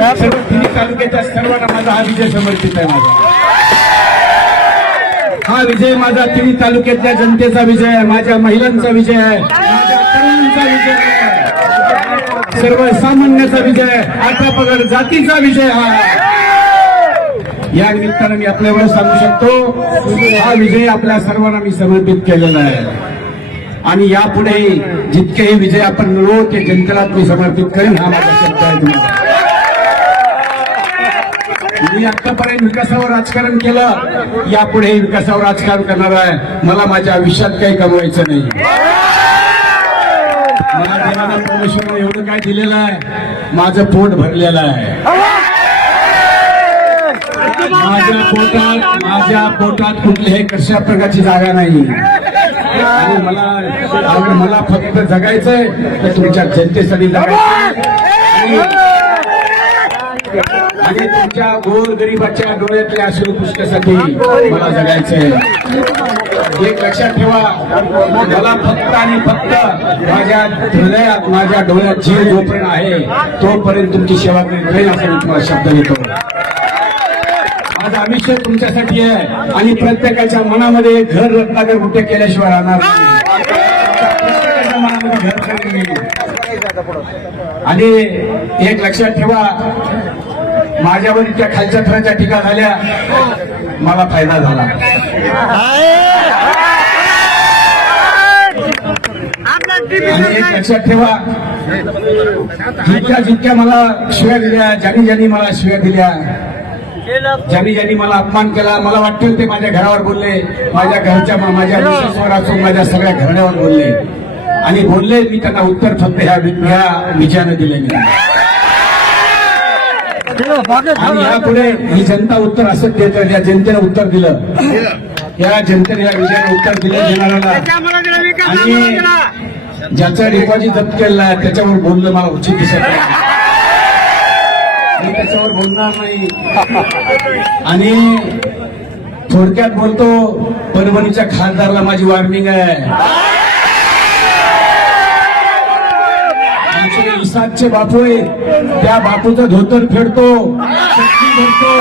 सर्व तिन्ही तालुक्याच्या सर्वांना माझा हा विजय समर्पित आहे माझा. हा विजय माझा तिन्ही तालुक्यातल्या जनतेचा विजय आहे माझ्या महिलांचा विजय आहे माझ्या तरुणांचा विजय आहे. सर्वसामान्याचा विजय आहे आता पगड जातीचा विजय हा. या निमित्तानं मी आपल्यावर सांगू शकतो हा विजय आपल्या सर्वांना मी समर्पित केलेला आहे. आणि यापुढे जितकेही विजय आपण मिळवू ते जनतेला मी समर्पित करेन हा माझा शब्द आहे तुम्हाला. मी आतापर्यंत विकासावर राजकारण केलं यापुढे विकासावर राजकारण करणार आहे. मला माझ्या आयुष्यात काही कमवायचं नाही. मला देवाला परमेश्वरानं एवढं काय दिलेलं आहे. माझं पोट भरलेलं आहे. माझ्या पोटात माझ्या पोटात कुठल्याही कशा प्रकारची जागा नाही. आणि मला मला फक्त जगायचंय तर तुमच्या जनतेसाठी जगायचंय. आणि- तुमच्या गोर गरिबाच्या डोळ्यातल्या अश्रू पुष्टासाठी मला जगायचंय. एक लक्षात ठेवा मला फक्त आणि फक्त माझ्या हृदयात माझ्या डोळ्यात जीव जोपर्यंत आहे तोपर्यंत तुमची सेवा करीत राहील असं मी तुम्हाला शब्द देतो. माझं आयुष्य तुमच्यासाठी आहे आणि प्रत्येकाच्या मनामध्ये घर रत्नागर कुठे केल्याशिवाय राहणार आणि एक लक्षात ठेवा माझ्यावर इतक्या खालच्या थराच्या टीका झाल्या मला फायदा झाला. आणि एक लक्षात ठेवा जितक्या जितक्या मला शिव्या दिल्या ज्यांनी ज्यांनी मला शिव्या दिल्या ज्यांनी ज्यांनी मला अपमान केला मला वाटतं ते माझ्या घरावर बोलले माझ्या घरच्या माझ्या विश्वासावर असून माझ्या सगळ्या घराण्यावर बोलले. आणि बोलले मी त्यांना उत्तर फक्त ह्या ह्या विजयानं दिले मी. आणि यापुढे ही जनता उत्तर असंच देत. या जनतेनं उत्तर दिलं. या जनतेने या विजयानं उत्तर दिलं देणाऱ्याला. आणि ज्याचा डिपॉझिट जप्त आहे त्याच्यावर बोलणं मला उचित दिसत नाही. मी त्याच्यावर बोलणार नाही. आणि थोडक्यात बोलतो परभणीच्या खासदारला माझी वॉर्निंग आहे. इसादचे बापू आहे. त्या बापूचं धोतर फेडतो भरतो.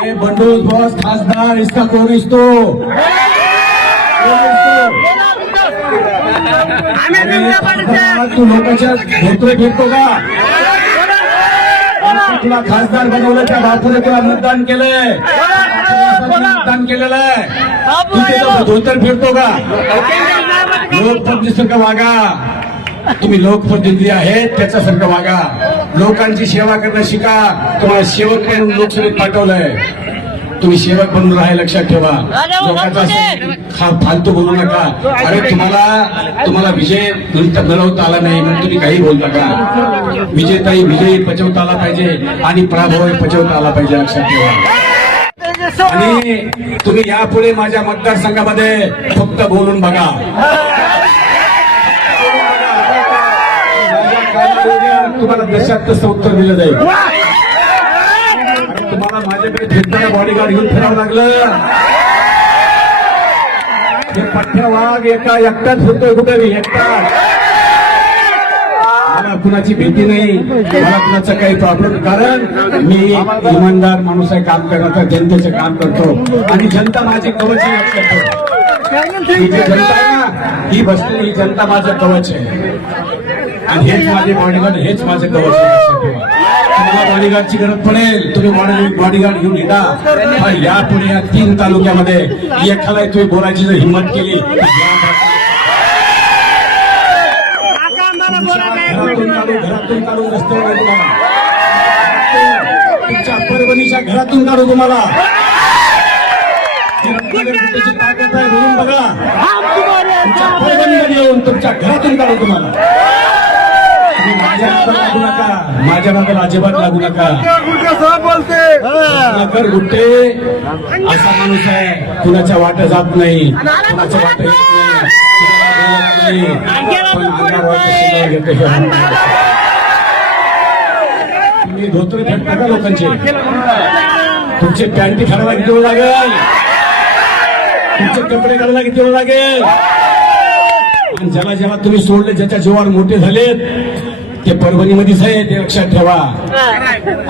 अरे बंडोज बॉस खासदार इसका कोण इसतो? तू लोकांच्या धोतर फेडतो का? तुला खासदार बनवलं त्या बापूने तुला मतदान केलंय. मतदान केलेलं आहे. तू त्याचं धोतर फेडतो का? लोकप्रतिनिधीसारखं वागा. तुम्ही लोकप्रतिनिधी आहेत त्याच्यासारखं वागा. लोकांची सेवा करणं शिका. तुम्हाला सेवक म्हणून लोकसभेत पाठवलंय. तुम्ही सेवक बनून राहा लक्षात ठेवा. लोकांचा फालतू बोलू नका. अरे तुम्हाला तुम्हाला विजय मिळवता आला नाही म्हणून तुम्ही काही बोलता का विजेताई विजयी पचवता आला पाहिजे आणि पराभव पचवता आला पाहिजे लक्षात ठेवा. आणि तुम्ही यापुढे माझ्या मतदारसंघामध्ये फक्त बोलून बघा माझ्या कामामध्ये तुम्हाला देशात तसं उत्तर दिलं जाईल? तुम्हाला माझ्याकडे फिरताना बॉडीगार्ड घेऊन फिरावं लागलं. हे पठ्या वाघ एका एकटाच होतोय कुठे एकटाच मला कुणाची भीती नाही मला कुणाचं काही प्रॉब्लेम कारण मी इमानदार माणूस आहे काम करण्याचा जनतेचं काम करतो. आणि जनता माझी कवच करतो. ही जी जनता आहे ना ही बसलेली जनता माझं कवच आहे. आणि हेच माझे बॉडीगार्ड हेच माझं कवच आहे. तुम्हाला बॉडीगार्डची गरज पडेल. तुम्ही बॉडीगार्ड घेऊन येता. पण यापुढे या तीन तालुक्यामध्ये एखादा तुम्ही बोलायची जर हिंमत केली घरातून काढू रस्त्यावर तुमच्या परभणीच्या घरातून काढू तुम्हाला. ताकद आहे म्हणून बघा. तुमच्या परभणीमध्ये येऊन तुमच्या घरातून काढू तुम्हाला. तुम्ही माझ्या नादाला लागू नका. माझ्या नादाला अजिबात लागू नका. नकर गुट्टे असा माणूस आहे. कुणाच्या वाट जात नाही. कुणाच्या वाट येत नाही. कुणाला बोलत नाही. पण अंगावर वाट शिल्लक घेते हे म्हणून. तुम्ही धोतर फेकता का लोकांचे? तुमचे पॅन्टी वेळ लागेल. तुमचे कपडे किती वेळ लागेल? आणि ज्याला जेव्हा तुम्ही सोडले ज्याच्या जीवावर मोठे झालेत ते परभणीमध्येच आहे ते लक्षात ठेवा.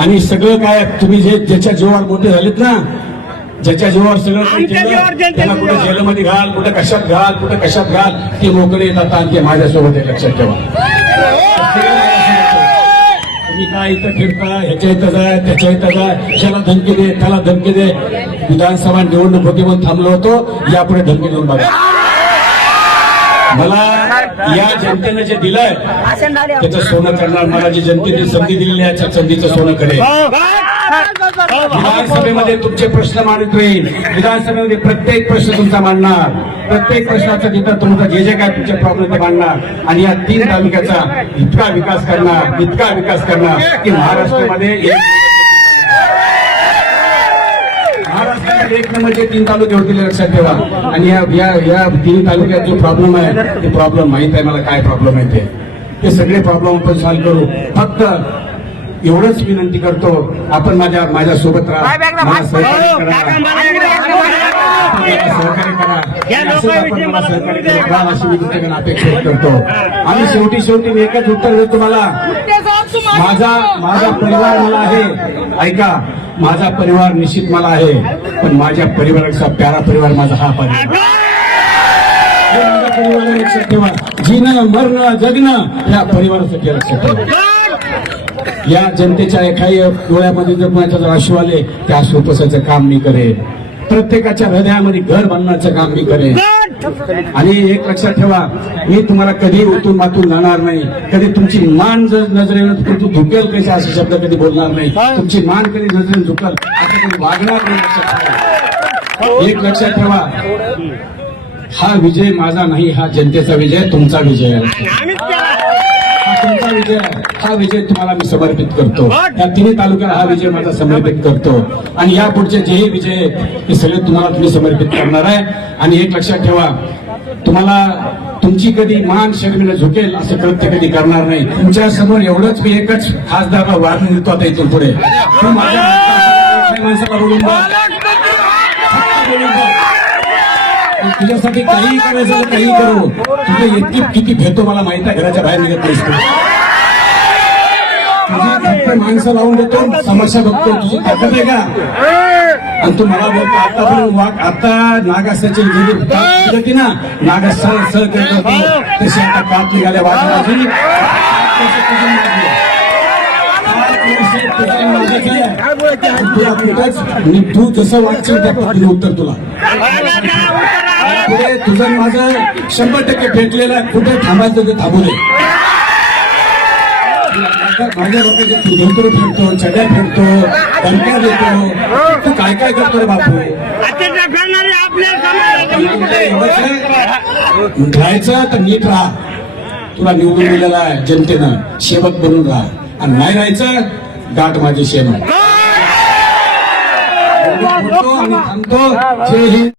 आणि सगळं काय तुम्ही जे ज्याच्या जीवावर मोठे झालेत ना ज्याच्या जीवावर सगळं त्याला कुठे. जेलमध्ये घाल कुठे कशात घाल कुठे कशात घाल ते मोकळे येतात आणि ते माझ्यासोबत आहे लक्षात ठेवा. तुम्ही इथं फिरता ह्याच्या इथं जाय त्याच्या इथं जाय. ह्याला धमकी दे त्याला धमकी दे. विधानसभा निवडणूक होती म्हणून थांबलो होतो यापुढे धमकी देऊन बघा. मला या जनतेनं जे दिलंय त्याचं सोनं करणार मला जी जनतेने संधी दिलेली आहे त्या संधीचं सोनं करेल. हो, हो. विधानसभेमध्ये तुमचे प्रश्न मांडत राहील विधानसभेमध्ये प्रत्येक प्रश्न तुमचा मांडणार. प्रत्येक प्रश्नाचं तिथं तुमचं जे जे काय तुमचे प्रॉब्लेम ते मांडणार. आणि या तीन तालुक्याचा इतका विकास करणार इतका विकास करणार की महाराष्ट्रामध्ये एक महाराष्ट्रामध्ये एक नंबरचे तीन तालुके होतील लक्षात ठेवा. आणि या या या तीन तालुक्यात जो प्रॉब्लेम आहे ते प्रॉब्लेम माहीत आहे मला काय प्रॉब्लेम आहे ते. सगळे प्रॉब्लेम आपण सॉल्व्ह करू. फक्त एवढंच विनंती करतो आपण माझ्या माझ्या सोबत राहा मला सहकार्य करा. मला मला अशी मी तुमच्याकडे अपेक्षा करतो आणि शेवटी शेवटी मी एकच उत्तर देतो तुम्हाला माझा माझा परिवार मला आहे ऐका माझा परिवार निश्चित मला आहे पण माझ्या परिवाराचा प्यारा परिवार माझा हा परिवार हे माझा परिवार आहे, लक्षात ठेवा जीणं मरणं जगणं या परिवारासाठी आहे, लक्षात ठेवा या जनतेच्या एखादी डोळ्यामध्ये जर कुणाच्या जर अश्रू आले त्या अश्रू काम मी करेन. प्रत्येकाच्या हृदयामध्ये घर बांधण्याचं काम मी करेन. आणि एक लक्षात ठेवा मी तुम्हाला कधी उतून मातून जाणार नाही. कधी तुमची मान जर नजरेनं तू झुकेल कशी असे शब्द कधी बोलणार नाही. तुमची मान कधी नजरेनं झुकल असं कधी वागणार नाही लक्षात ठेवा. एक लक्षात ठेवा हा विजय माझा नाही हा जनतेचा विजय तुमचा विजय आहे. हा तुमचा विजय आहे. हा विजय तुम्हाला मी समर्पित करतो. या तिन्ही तालुक्याला हा विजय माझा समर्पित करतो. आणि या पुढचे जेही विजय ते सगळे तुम्हाला तुम्ही समर्पित करणार आहे. आणि एक लक्षात ठेवा तुम्हाला तुमची कधी मान शर्मीनं झुकेल असं कृत्य कधी करणार नाही. तुमच्यासमोर एवढंच मी एकच खासदारला वाढून देतो आता इथून पुढे. तुझ्यासाठी काही करायचं काही करू. तुझे इतकी किती भेटतो मला माहीत आहे घराच्या बाहेर निघत फक्त माणसं लावून देतो समस्या बघतो तुझी ताकद आहे का? आणि तू मला बोलतो आता पण वाघ आता नागासाची होती ना नागा सळ सळ करत होतो तशी आता कात निघाल्या वाघाला तुला तू जसं वागशील त्या पद्धतीने उत्तर तुला. तुझं माझं शंभर टक्के भेटलेलं आहे कुठे थांबायचं ते थांबू नये माझ्या तू धोतर फिरतो चड्या देतो तू काय काय करतो रे बापू? राहायचं तर नीट राहा. तुला निवडून दिलेला आहे जनतेनं. सेवक बनून राहा. आणि नाही राहायचं गाठ माझी थांबतो. जय हिंद.